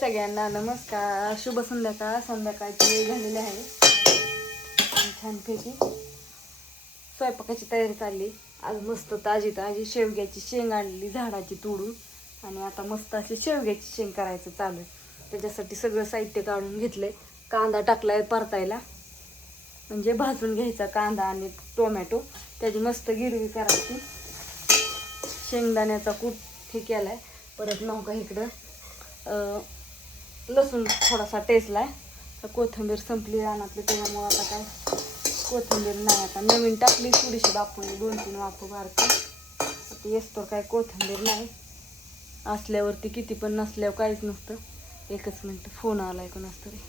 सगळ्यांना नमस्कार. शुभ संध्याकाळ. संध्याकाळची वेळ झालेली आहे. छानपैकी स्वयंपाकाची तयारी चालली. आज मस्त ताजी ताजी शेवग्याची शेंग आणली झाडाची तोडून आणि आता मस्त अशी शेवग्याची शेंग करायचं चालू आहे. त्याच्यासाठी सगळं साहित्य काढून घेतलंय. कांदा टाकलाय परतायला, म्हणजे भाजून घ्यायचा कांदा आणि टोमॅटो, त्याची मस्त गिरवी करायची. शेंगदाण्याचा कूट हे केलाय. परत नौका इकडं लसूण थोडासा टेचलाय. कोथिंबीर संपली रानातली, त्याच्यामुळं आता काय कोथिंबीर नाही. आता नवीन टाकली थोडीशी बापून 2-3 वाफू बारकी. आता येस तर काय कोथिंबीर नाही. असल्यावरती किती पण नसल्यावर काहीच नसतं. एकच मिनिट, फोन आलाय कोणाच तरी.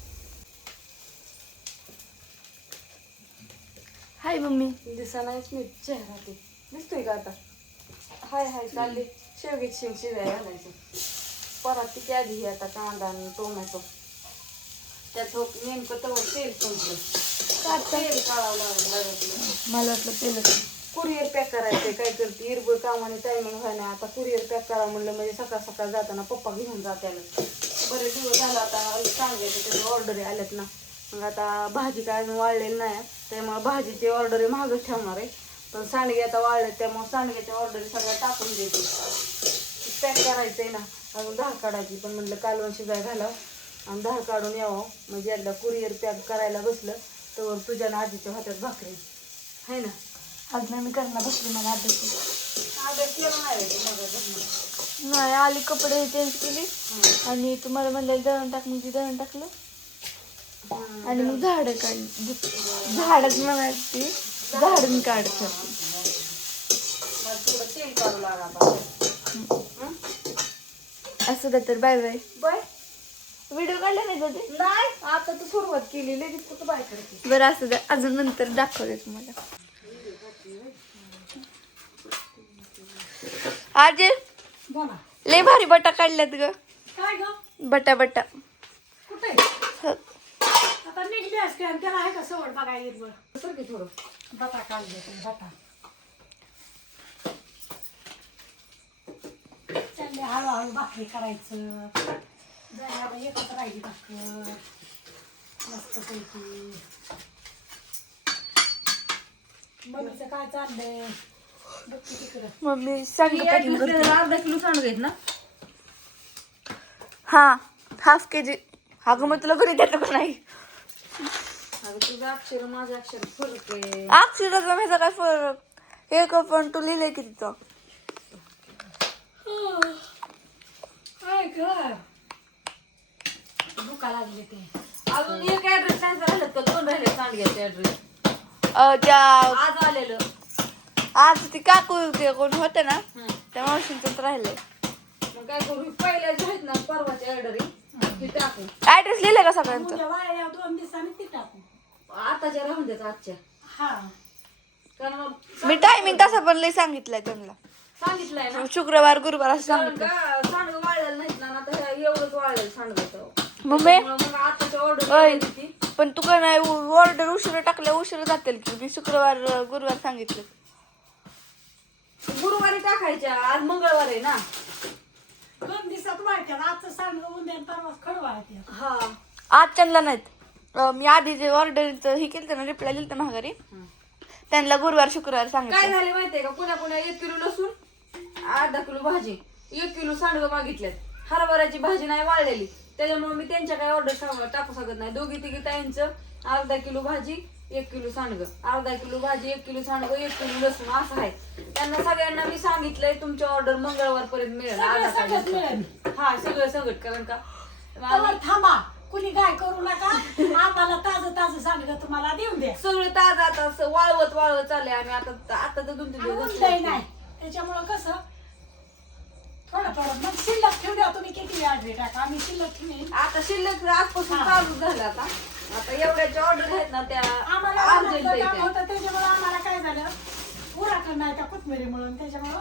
हाय मम्मी. दिसा नाहीच मी चेहरा ते दिसतोय का आता? हाय हाय चालली शेवग्याची शेंग शिजायला घालायचं. परत ती आधी आता कांदा आणि टोमॅटो त्यात नेमकं तवर तेल संपलं. तेल काढावं लागलं. मला वाटलं तेल कुरिअर पॅक करायचंय. काय करते इरबळ कामाने टायमिंग व्हायला. आता कुरिअर पॅक करा म्हणलं म्हणजे सकाळ सकाळ जाताना पप्पा घेऊन जात्याला. बरेच दिवस झाला आता सांगायचं त्याच्या ऑर्डरी आल्यात ना. मग आता भाजी काय अजून वाळलेली नाही, त्यामुळे भाजीची ऑर्डरी महागच ठेवणार आहे. पण सांडगे आता वाळले, त्यामुळे सांडग्याच्या ऑर्डरी सगळ्या टाकून देते. पॅक करायचंय ना, अजून डाळ काढायची. पण म्हटलं कालवण शिजाय घालावं आणि डाळ काढून यावं, म्हणजे एकदा कुरिअर पॅक करायला बसलं तर तुझ्या ना आजीच्या हातात भाकरी आहे ना. आज नाही मी करणं बसली. मला अभ्यास केला नाही आली. कपडे चेंज केली आणि तुम्हाला म्हणलं दळण टाक, मग दळण टाकलं आणि मग झाडं काढली. झाडच म्हणायची, झाडून काढत तेल काढू लागा. असं तर बाय बाय बाय. व्हिडिओ काढला नाही कधी? नाही, आता तू सुरुवात केली लगेच तू बाय करते. बरं असं द्या, अजून नंतर दाखवते तुम्हाला. आज लय भारी बटा काढल्यात ग. काय ग? बटा बटा कुठे? आता निघली असते आणि त्याला आहे का सवड बघायला. सर की थोडं बटा काढले. बटा चालले हळूहळू भाकरी करायचं. जरा एकच राहिली भाकर मस्त पैकी. मम्मीचं काय चाललंय? मम्मी अर्धा किलो सांडगेत ना. हा, ½ kg. हा ग मग तुला घरी देतो का नाही? अगं तुझं अक्षर माझं अक्षर फरक आहे. अक्षराचा माझा काय फरक? हे का पण तू लिहिलंय की तिथं. काय ग भुका लागली ते. अजून एक ऍड्रेस नाही राहिलं का? 2 राहिले सांडग्याचे ऍड्रेस. त्या आज आलेलं. आज ती काकू ते कोण होते ना, त्या मावशींच राहिलंय. मग काय करू, पहिल्या जे आहेत ना परवाची ऑर्डर टाकू. ऍड्रेस लिहिलंय का सगळ्यांचं? 2 दिवसांनी ती टाकू. आताच्या राहून द्यायचं आजच्या. हा, कारण मी टायमिंग तसा पण लय सांगितलंय त्यांना. सांगितलंय ना शुक्रवार गुरुवार असं सांगितलं. सांडगं वाळलेलं नाहीत ना, आता एवढंच वाळलेलं सांडगं. मम्मी मग आताच्या ऑर्डर पण तू का नाही ऑर्डर उशिरा टाकल्या उशिरा जातील की. मी शुक्रवार गुरुवार सांगितलं. गुरुवारी टाकायच्या, आज मंगळवार आहे ना. 2 दिवसात वाढत्या. आजचं सांडगं उद्या परवा खडवाळते. हा, आज त्यांना नाहीत. मी आधी जे ऑर्डरचं हे केलं ना, रिप्लाय दिलं ना माघारी, त्यांना गुरुवार शुक्रवार सांगितलं. काय झाले माहितीये का, पुण्या 1 किलो लसूण, अर्धा किलो भाजी, 1 किलो सांडगं मागितल्यात. हरभऱ्याची भाजी नाही वाळलेली, त्याच्यामुळे मी त्यांच्या काय ऑर्डर टाकू शकत नाही. 2-3 ताईंचं अर्धा किलो भाजी 1 किलो सांडगं, अर्धा किलो भाजी 1 किलो सांडगं 1 किलो लसूण असं आहे. त्यांना सगळ्यांना मी सांगितलंय तुमची ऑर्डर मंगळवार पर्यंत मिळेल. हा सगळं सगळं. कारण का थांबा, कुणी काय करू नका. आम्हाला ताजं सांडगं तुम्हाला देऊन द्या. सगळं ताजं आता वाळवत चाललंय आम्ही. आता तर 2-3 दिवस नाही, त्याच्यामुळं कसं थोडं मग शिल्लक ठेवू द्या. तुम्ही किती ऑर्डर टाका, आम्ही शिल्लक ठेवू. आता शिल्लक आजपासून चालू झालं. आता एवढ्याच्या ऑर्डर आहेत ना, त्या आम्हाला होतं. त्याच्यामुळे आम्हाला काय झालं, उराकलं नाही त्या कोथमिरीमुळे. त्याच्यामुळं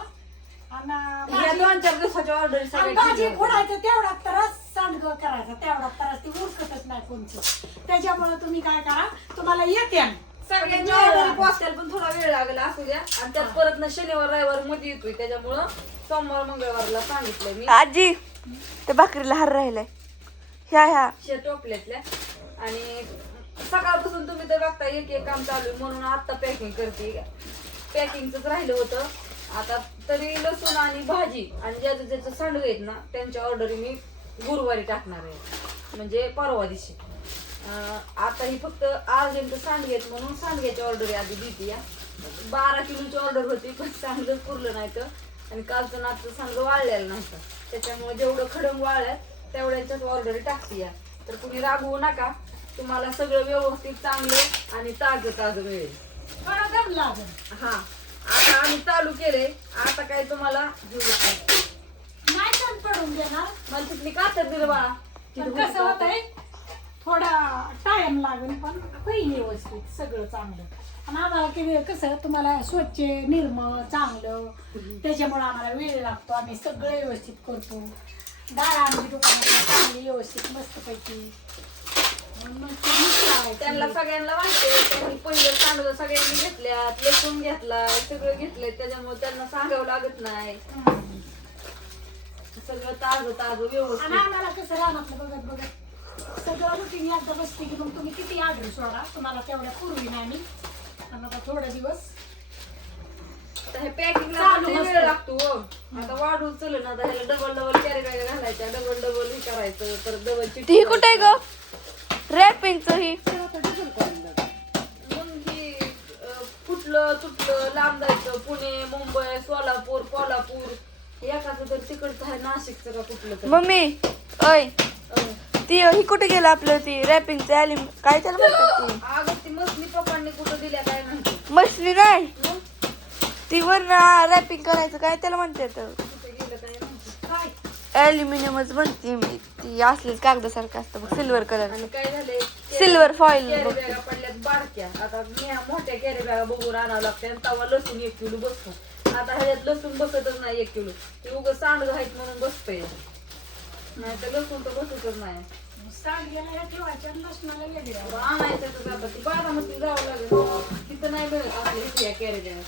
2-4 दिवसाच्या ऑर्डर भाजी फोडायचं तेवढा तरच सांडगं करायचं तेवढा तरच. ती उरकतच नाही कोणचं. त्याच्यामुळे तुम्ही काय करा, तुम्हाला येते सगळ्यांची ऑर्डर पोहोचतील, पण थोडा वेळ लागेल असू द्या. आणि त्यात परत ना शनिवार रविवार मध्ये येतोय, त्याच्यामुळं सोमवार मंगळवारला सांगितलंय मी. आजी त्या भाकरीला हार राहिलाय. ह्या टोपल्यातल्या. आणि सकाळपासून तुम्ही तर बघता एक एक काम चालू आहे, म्हणून आता पॅकिंग करते. पॅकिंगच राहिलं होतं. आता तरी लसूण आणि भाजी आणि ज्याचं सांडगे आहेत ना त्यांच्या ऑर्डरी मी गुरुवारी टाकणार आहे, म्हणजे परवा दिवशी. आता ही फक्त अर्जंट सांडगे आहेत म्हणून सांडग्याची ऑर्डर आधी देते. या 12 किलोची ऑर्डर होती, पण सांडगं पुरलं नाही तर. आणि कालचं नाचचं सांडगं वाळलेलं नव्हतं, त्याच्यामुळे जेवढं खडंग वाळल्यात तेवढ्याच्याच ऑर्डरी टाकते. या तर तुम्ही रागवू नका, तुम्हाला सगळं व्यवस्थित चांगलं आणि ताजं मिळेल. हा आता आम्ही चालू केले. आता काय तुम्हाला नाही पडून देणार. मला तिथली कातर दिलं बाळा. कसं होत आहे, थोडा टाइम लागेल पण होईल व्यवस्थित सगळं चांगलं. आणि आम्हाला कसं तुम्हाला स्वच्छ निर्मळ चांगलं, त्याच्यामुळे आम्हाला वेळ लागतो. आम्ही सगळं व्यवस्थित करतो. डाळ आमची दुकानात चांगली व्यवस्थित मस्तपैकी. त्यांना सगळ्यांना वाटते, त्यांनी पहिलं सांडगं सगळ्यांनी घेतल्यात, लसूण घेतलाय, सगळं घेतलंय, त्याच्यामुळे त्यांना सांगावं लागत नाही. सगळं ताजं व्यवस्थित. आम्हाला कसं रानातलं बघत बघत सगळं रुटीन एकदा बसते की मग तुम्ही किती ऑर्डर सोडा, तुम्हाला तेवढ्या पूर्वी नाही. मी आता थोडे दिवस हे पॅकिंगला वेळ लागतो. आता वाढून चल ना, आता ह्याला डबल कॅरी बॅग घालायच्या, डबल हे करायचं, तर डबल चिठ्ठी कुठे ग रॅपिंगचं ही फुटलं तुटलं लांब जायचं. पुणे, मुंबई, सोलापूर, कोल्हापूर, एकाचं तर तिकडचं आहे नाशिकचं का कुठलं तर. मम्मी अय ती ही कुठे गेलं आपलं ती रॅपिंगचं ॲल्युम काय त्याला म्हणतात? अगं ती मसली पप्पांनी कुठं दिल्या काय म्हणते? मसली नाही ती वर रॅपिंग करायचं काय त्याला म्हणतात? कुठे गेलं काय म्हणते? काय ॲल्युमिनियमच म्हणते मी. ती असलीच कागदासारखं असतं बघ, सिल्वर कलर. आणि काय झालंय, सिल्वर फॉईल कॅरी बॅगा पडल्यात बारक्या. आता मी मोठ्या कॅरी बॅगा बघून आणावं लागते. तवा लसूण 1 किलो बसतो. आता ह्याच्यात लसूण बसतच नाही 1 किलो. ते उगं सांडगं आहेत म्हणून बसतंय, नाही तर लसूण तर बसतच नाही. आणायचं तर ती बारामती जावं लागेल, तिथं नाही मिळत आपल्या इथे या कॅरी बॅगा.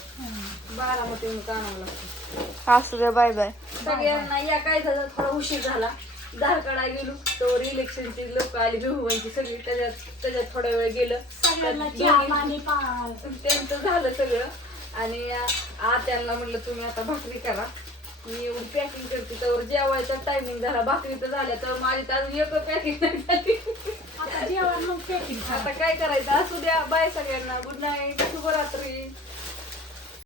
बारामतीहून आणावं लागतं. असू द्या, बाय बाय सगळ्यांना. या काय झालं, थोडा उशीर झाला. धारकडा गेलो तर इलेक्शनची लोक आली, विहुवांची सगळी, त्याच्यात थोडा वेळ गेलं. त्यांचं झालं सगळं. आणि आत्यांना म्हणलं तुम्ही आता भाकरी करा, मी एवढी पॅकिंग करते. तर जेवायचा टायमिंग झाला, भाकरी तर झाल्या, तर माझी तर अजून एक पॅकिंग नाही झाली. आता जेवण मग पॅकिंग. आता काय करायचं. असू द्या, बाय सगळ्यांना, गुड नाईट, शुभरात्री.